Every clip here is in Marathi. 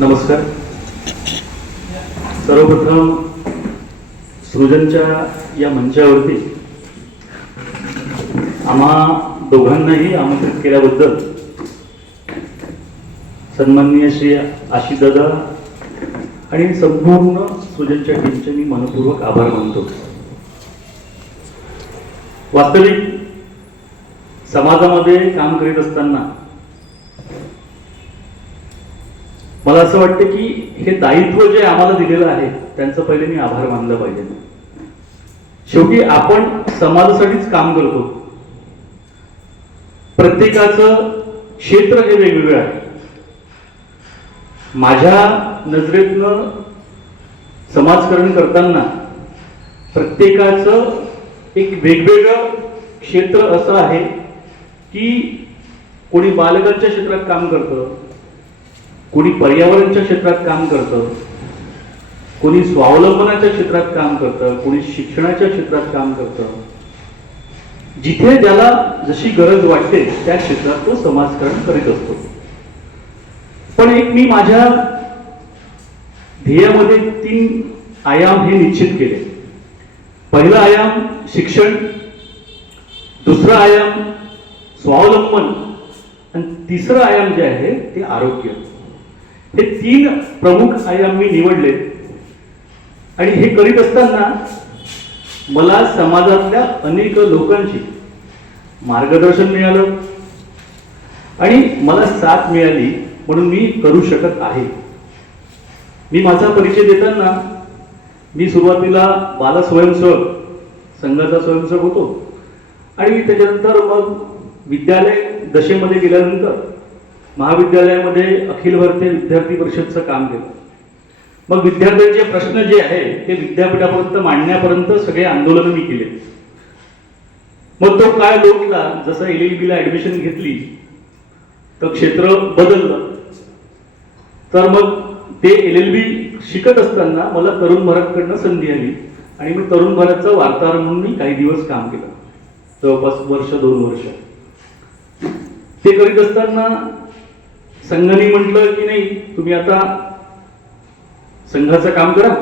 नमस्कार. सर्वप्रथम सृजनच्या या मंचावरती आम्हा दोघांनाही आमंत्रित केल्याबद्दल सन्माननीय श्री आशिष दादा आणि संपूर्ण सृजनच्या टीमचे मी मनपूर्वक आभार मानतो. वास्तविक समाजामध्ये काम करीत असताना मला असं वाटतं की हे दायित्व जे आम्हाला दिलेलं आहे त्यांचं पहिले मी आभार मानलं पाहिजे. शेवटी आपण समाजासाठीच काम करतो. प्रत्येकाचं क्षेत्र हे वेगवेगळं आहे. माझ्या नजरेतनं समाजकारण करताना प्रत्येकाचं एक वेगवेगळं क्षेत्र असं आहे की कोणी बालकांच्या क्षेत्रात काम करतं, कोणी पर्यावरणच्या क्षेत्रात काम करतं, कोणी स्वावलंबनाच्या क्षेत्रात काम करतं, कोणी शिक्षणाच्या क्षेत्रात काम करतं. जिथे ज्याला जशी गरज वाटते त्या क्षेत्रात तो समाजकारण करीत असतो. पण एक मी माझ्या ध्येयामध्ये 3 आयाम हे निश्चित केले. पहिला आयाम शिक्षण, दुसरा आयाम स्वावलंबन आणि तिसरं आयाम जे आहे ते आरोग्य. हे 3 प्रमुख आयाम मी निवडले आणि हे करीत असताना मला समाजातल्या अनेक लोकांची मार्गदर्शन मिळालं आणि मला साथ मिळाली म्हणून मी करू शकत आहे. मी माझा परिचय देताना मी सुरुवातीला बाल स्वयंसेवक संघाचा स्वयंसेवक होतो आणि त्याच्यानंतर मग विद्यालय दशेमध्ये गेल्यानंतर महाविद्यालयामध्ये अखिल भारतीय विद्यार्थी परिषदचं काम केलं. मग विद्यार्थ्यांचे प्रश्न जे आहे ते विद्यापीठापर्यंत मांडण्यापर्यंत सगळे आंदोलन मी केले. मग तो काय लोटला, जसं LLB ला ऍडमिशन घेतली तर क्षेत्र बदललं. तर मग ते LLB शिकत असताना मला तरुण भारतकडनं संधी आली आणि मी तरुण भारतचा वार्ताहर म्हणून मी काही दिवस काम केलं, जवळपास 1-2 वर्ष. ते करीत असताना संघाने म्हटलं की नाही, तुम्ही आता संघाचं काम करा.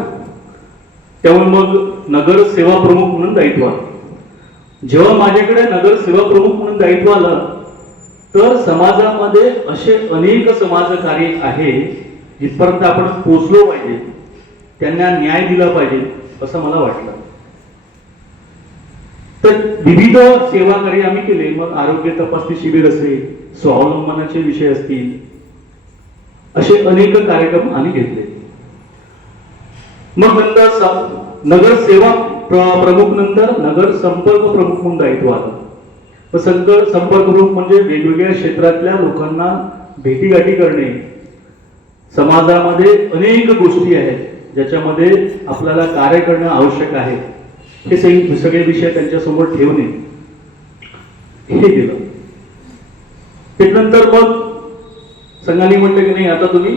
त्यामुळे मग नगर सेवा प्रमुख म्हणून दायित्व आलं. जेव्हा माझ्याकडे नगर सेवा प्रमुख म्हणून दायित्व आलं तर समाजामध्ये असे अनेक समाजकार्य आहे जिथपर्यंत आपण पोचलो पाहिजे, त्यांना न्याय दिला पाहिजे असं मला वाटलं. तर विविध सेवा कार्य आम्ही केले. मग आरोग्य तपासणी शिबिर असेल, स्वावलंबनाचे विषय असतील, असे अनेक कार्यक्रम आम्ही घेतले. मग नंतर नगर सेवा प्रमुख नंतर नगर संपर्क प्रमुख म्हणून दायित्व आलं. संपर्क प्रमुख म्हणजे वेगवेगळ्या क्षेत्रातल्या लोकांना भेटीगाठी करणे. समाजामध्ये अनेक गोष्टी आहेत ज्याच्यामध्ये आपल्याला कार्य करणं आवश्यक आहे, हे सगळे विषय त्यांच्यासमोर ठेवणे हे केलं. त्यानंतर मग संघाने म्हटलं की नाही, आता तुम्ही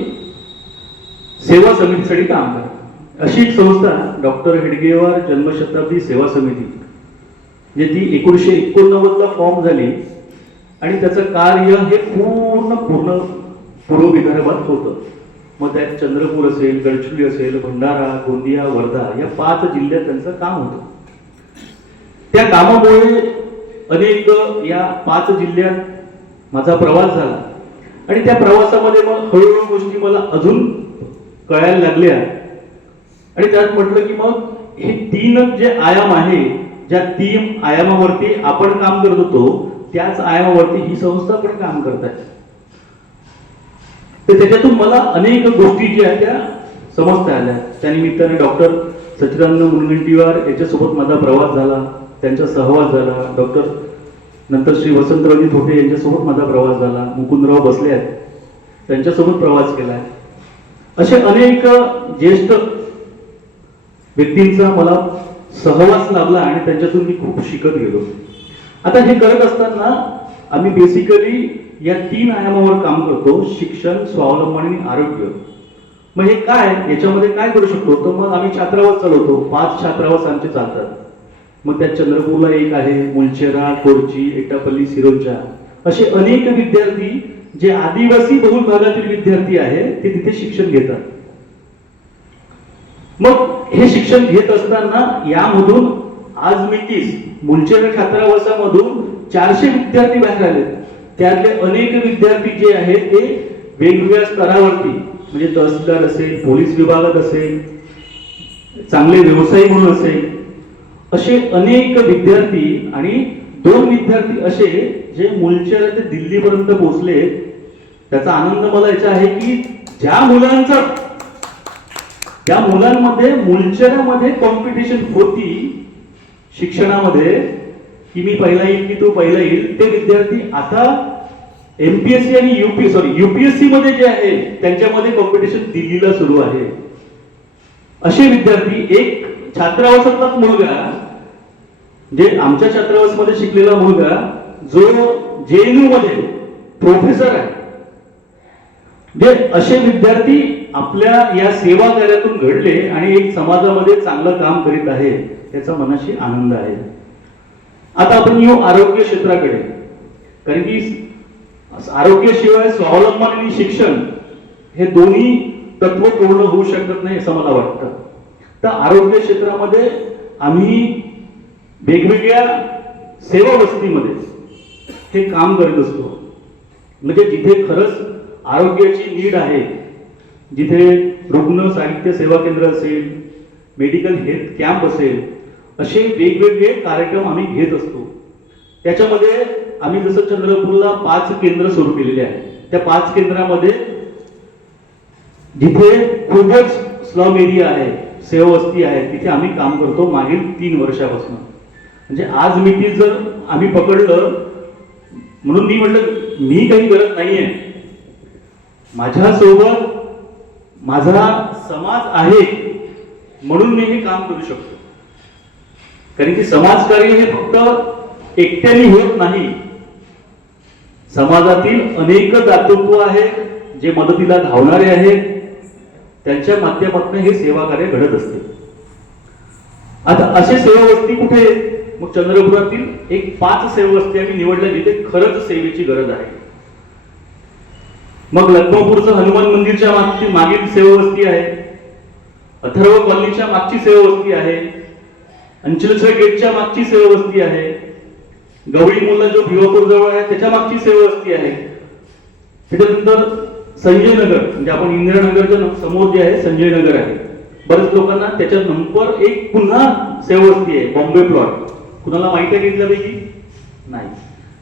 सेवा समितीसाठी काम करा. अशी एक संस्था डॉक्टर हेडगेवार जन्मशताब्दी सेवा समिती, जे ती 1989 ला फॉर्म झाली आणि त्याचं कार्य हे पूर्ण पूर्व विदर्भात होतं. मग त्यात चंद्रपूर असेल, गडचिरोली असेल, भंडारा, गोंदिया, वर्धा या 5 जिल्ह्यात त्यांचं काम होतं. त्या कामामुळे अनेक या 5 जिल्ह्यात माझा प्रवास झाला आणि त्या प्रवासामध्ये मग हळूहळू गोष्टी मला अजून कळायला लागल्या आणि त्यात म्हटलं की मग हे 3 जे आयाम आहे, ज्या 3 आयामावरती आपण काम करत होतो त्याच आयामावरती ही संस्था पण काम करत आहे. तर त्याच्यातून मला अनेक गोष्टी ज्या आहेत त्या समजता आल्या. त्यानिमित्ताने डॉक्टर सच्चिदानंद मुनगंटीवार याच्यासोबत माझा प्रवास झाला, त्यांचा सहवास झाला. डॉक्टर नंतर श्री वसंतरावजी थोटे यांच्यासोबत माझा प्रवास झाला. मुकुंदराव बसले आहेत, त्यांच्यासोबत प्रवास केलाय. असे अनेक ज्येष्ठ व्यक्तींचा मला सहवास लाभला आणि त्यांच्यातून मी खूप शिकत गेलो. आता हे करत असताना आम्ही बेसिकली या 3 आयामावर काम करतो: शिक्षण, स्वावलंबन आणि आरोग्य. मग हे काय, याच्यामध्ये काय करू शकतो? तर मग आम्ही छात्रावास चालवतो. 5 छात्रावास आमचे चालतात. मग त्यात चंद्रपूरला एक आहे, मुलचेरा, कोरची, एटापल्ली, सिरोंचा, असे अनेक विद्यार्थी जे आदिवासी बहुल भागातील विद्यार्थी आहे ते तिथे शिक्षण घेतात. मग हे शिक्षण घेत असताना यामधून आज मितीस मुलचंद छात्रावासामधून 400 विद्यार्थी बाहेर आले. त्यातले अनेक विद्यार्थी जे आहेत ते वेगवेगळ्या स्तरावरती म्हणजे तहसीलदार असेल, पोलीस विभागात असेल, चांगले व्यवसायी म्हणून असेल, असे अनेक विद्यार्थी आणि 2 विद्यार्थी असे जे मूलचंद ते दिल्लीपर्यंत पोहोचले. त्याचा आनंद मला याचा आहे की ज्या मुलांमध्ये मूलचंदामध्ये कॉम्पिटिशन होती शिक्षणामध्ये की मी पहिला येईल की तू पहिला येईल, ते विद्यार्थी आता एमपीएससी आणि युपीएससी मध्ये जे आहे त्यांच्यामध्ये कॉम्पिटिशन दिल्लीला सुरू आहे. असे विद्यार्थी एक छात्रावासातलाच मुलगा जे आमच्या छात्रावासमध्ये शिकलेला मुलगा जो जेएनयू मध्ये प्रोफेसर आहे, जे असे विद्यार्थी आपल्या या सेवा कार्यातून घडले आणि एक समाजामध्ये चांगलं काम करीत आहे, याचा मनाशी आनंद आहे. आता आपण येऊ आरोग्य क्षेत्राकडे. कारण की आरोग्याशिवाय स्वावलंबन आणि शिक्षण हे दोन्ही तत्व पूर्ण होऊ शकत नाही असं मला वाटतं. तर आरोग्य क्षेत्रामध्ये आम्ही वेगवेगळ्या सेवा वस्तीमध्ये हे काम करत असतो. म्हणजे जिथे खरंच आरोग्याची नीड आहे, जिथे रुग्ण साहित्य सेवा केंद्र असेल, मेडिकल हेल्थ कॅम्प असेल, असे वेगवेगळे कार्यक्रम आम्ही घेत असतो. त्याच्यामध्ये आम्ही जसं चंद्रपूरला 5 केंद्र सुरू केलेले आहेत. त्या 5 केंद्रामध्ये जिथे खूपच स्लम एरिया आहे, सेवावस्ती आहे, तिथे आम्ही काम करतो मागील 3 वर्षापासून. म्हणजे आज मिती जर आम्ही पकडलं म्हणून मी म्हटलं मी काही करत नाहीये, माझ्यासोबत माझा समाज आहे म्हणून मी हे काम करू शकतो. कारण की समाजकार्य हे फक्त एकट्याने होत नाही. समाजातील अनेक दातृत्व आहेत जे मदतीला धावणारे आहेत, त्यांच्या माध्यमातून हे सेवा कार्य घडत असते. आता असे सेवावस्ती कुठे? मग चंद्रपुरातील एक 5 सेवावस्ती आम्ही निवडल्या जिथे खरंच सेवेची गरज आहे. मग लखनपूरचं हनुमान मंदिरच्या मागील सेवावस्ती आहे, अथर्व कॉलनीच्या मागची सेवावस्ती आहे, अंचलच्या गेटच्या मागची सेवावस्ती आहे, गवळी मुल्ला जो भिवापूर जवळ आहे त्याच्या मागची सेवावस्ती आहे. त्याच्यानंतर संजय नगर म्हणजे आपण इंदिरानगरच्या समोर जे आहे संजय नगर आहे. बरेच लोकांना त्याच्या नंतर एक पुन्हा सेवावस्ती आहे बॉम्बे प्लॉट. कुणाला माहिती आहे घेतल्यापैकी? नाही.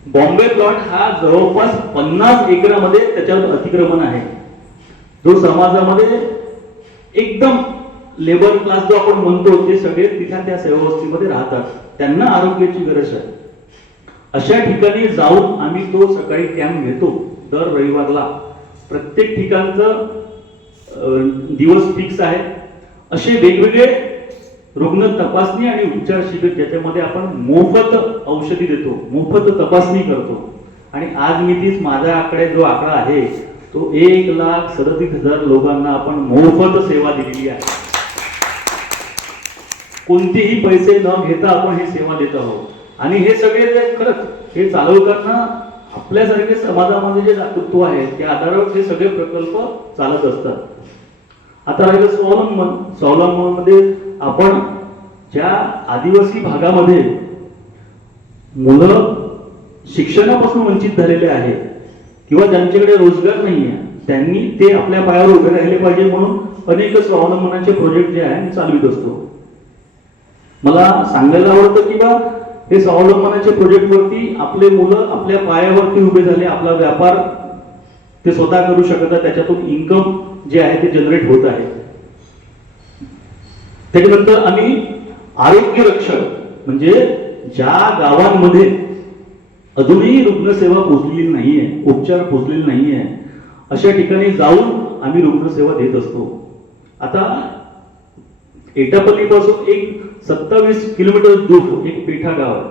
बॉम्बे प्लॉट हा जवळपास 50 एकरामध्ये त्याच्यावर अतिक्रमण आहे. जो समाजामध्ये एकदम लेबर क्लास जो आपण म्हणतो ते सगळे तिथे त्या सेवावस्तीमध्ये राहतात, त्यांना आरोग्याची गरज आहे. अशा ठिकाणी जाऊन आम्ही तो सकाळी कॅम्प घेतो दर रविवारला. प्रत्येक ठिकाणचं दिवस फिक्स आहे. असे वेगवेगळे रुग्ण तपासणी आणि उपचार शिबिर ज्याच्यामध्ये आपण मोफत औषधी देतो, मोफत तपासणी करतो. आणि आज मितीच माझा आकडे जो आकडा आहे तो 1,37,000 लोकांना आपण मोफत सेवा दिलेली आहे. कोणतेही पैसे न घेता आपण ही सेवा देत आहोत. आणि हे सगळे जे खरंच हे चालवताना आपल्यासारखे समाजामध्ये जे दातृत्व आहे त्या आधारावर हे सगळे प्रकल्प चालत असतात. आता राहिलं स्वावलंबन मध्ये आपण ज्या आदिवासी भागामध्ये मुलं शिक्षणापासून वंचित झालेले आहेत किंवा ज्यांच्याकडे रोजगार नाहीये, त्यांनी ते आपल्या पायावर उभे राहिले पाहिजे म्हणून अनेक स्वावलंबनाचे प्रोजेक्ट जे आहे चालवित असतो. मला सांगायला आवडतं की बा हे स्वावलंबनाच्या प्रोजेक्ट वरती आपले मुलं आपल्या पायावरती उभे झाले, आपला व्यापार ते स्वतः करू शकतात, त्याच्यातून इन्कम जे आहे ते जनरेट होत आहे. त्याच्यानंतर आम्ही आरोग्य रक्षक म्हणजे ज्या गावांमध्ये अजूनही रुग्णसेवा पोहोचलेली नाहीये, उपचार पोहोचलेले नाहीये, अशा ठिकाणी जाऊन आम्ही रुग्णसेवा देत असतो. आता एटापल्ली पासून एक 27 किलोमीटर दूर एक पेठा गाव आहे.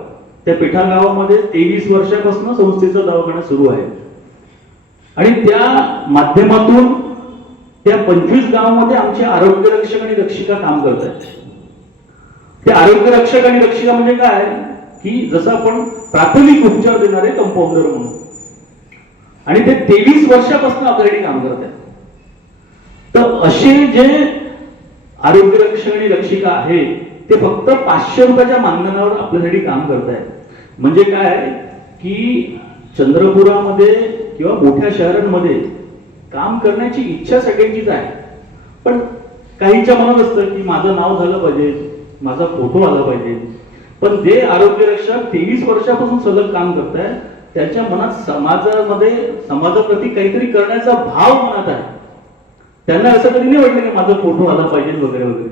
त्या पेठा गावामध्ये 23 वर्षापासून संस्थेचा दवाखाना सुरू आहे. आणि त्या माध्यमातून त्या 25 गावामध्ये आमचे आरोग्य रक्षक आणि रक्षिका काम करतात. ते आरोग्य रक्षक आणि रक्षिका म्हणजे काय की जसं आपण प्राथमिक उपचार देणारे कंपाऊंडर म्हणून, आणि ते 23 वर्षापासून आपल्याकडे काम करत आहेत. तर असे जे आरोग्य रक्षक आणि रक्षिका आहेत ते फक्त 500 रुपयाच्या मानधनावर आपल्यासाठी काम करतायत. म्हणजे काय की चंद्रपुरामध्ये किंवा मोठ्या शहरांमध्ये काम करण्याची इच्छा सगळ्यांचीच आहे, पण काहींच्या मनात असतं की माझं नाव झालं पाहिजे, माझा फोटो आला पाहिजे. पण जे आरोग्य रक्षक 23 वर्षापासून सलग काम करतायत त्याच्या मनात समाजाप्रती काहीतरी करण्याचा भाव मनात आहे. त्यांना असं कधी नाही वाटलं की माझा फोटो आला पाहिजे वगैरे वगैरे.